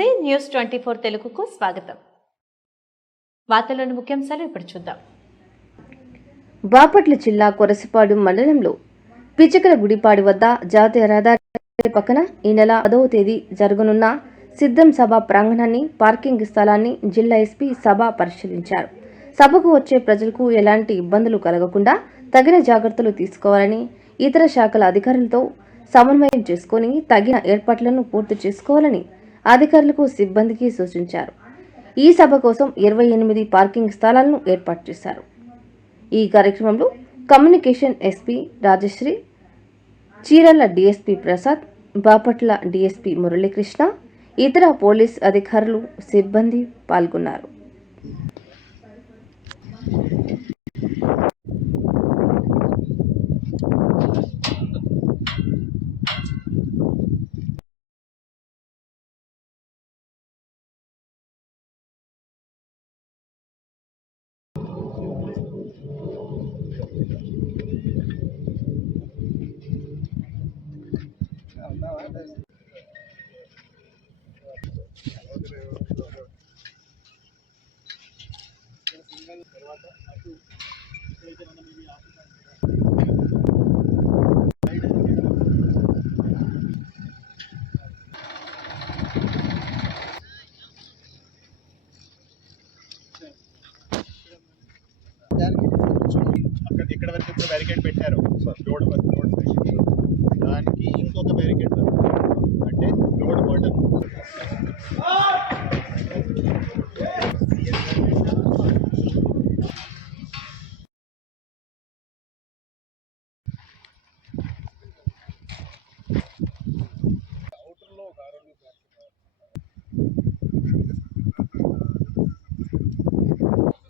నమస్తే న్యూస్ 24 తెలుగుకు స్వాగతం. వార్తల్లోని ముఖ్యాంశాలు ఇప్పుడు చూద్దాం. బాపట్ల జిల్లా కొరసిపాడు మండలంలో పిచకల గుడిపాడు వద్ద జాతీయ రహదారి పక్కన ఈ నెల 10వ తేదీ జరగనున్న సిద్ధం సభ ప్రాంగణాన్ని, పార్కింగ్ స్థలాన్ని జిల్లా ఎస్పీ సభ పరిశీలించారు. సభకు వచ్చే ప్రజలకు ఎలాంటి ఇబ్బందులు కలగకుండా తగిన జాగ్రత్తలు తీసుకోవాలని, ఇతర శాఖల అధికారులతో సమన్వయం చేసుకుని తగిన ఏర్పాట్లను పూర్తి చేసుకోవాలని అధికారులకు, సిబ్బందికి సూచించారు. ఈ సభ కోసం 28 పార్కింగ్ స్థలాలను ఏర్పాటు చేశారు. ఈ కార్యక్రమంలో communication SP Rajasri, Chirala DSP Prasad, Bapatla DSP Muralikrishna, ఇతర పోలీస్ అధికారులు, సిబ్బంది పాల్గొన్నారు. ఇక్కడ వరకు ఇప్పుడు బ్యారికేడ్ పెట్టారు. రోడ్ దానికి ఇంకొక బ్యారికేడ్ అంటే రోడ్ బోర్డర్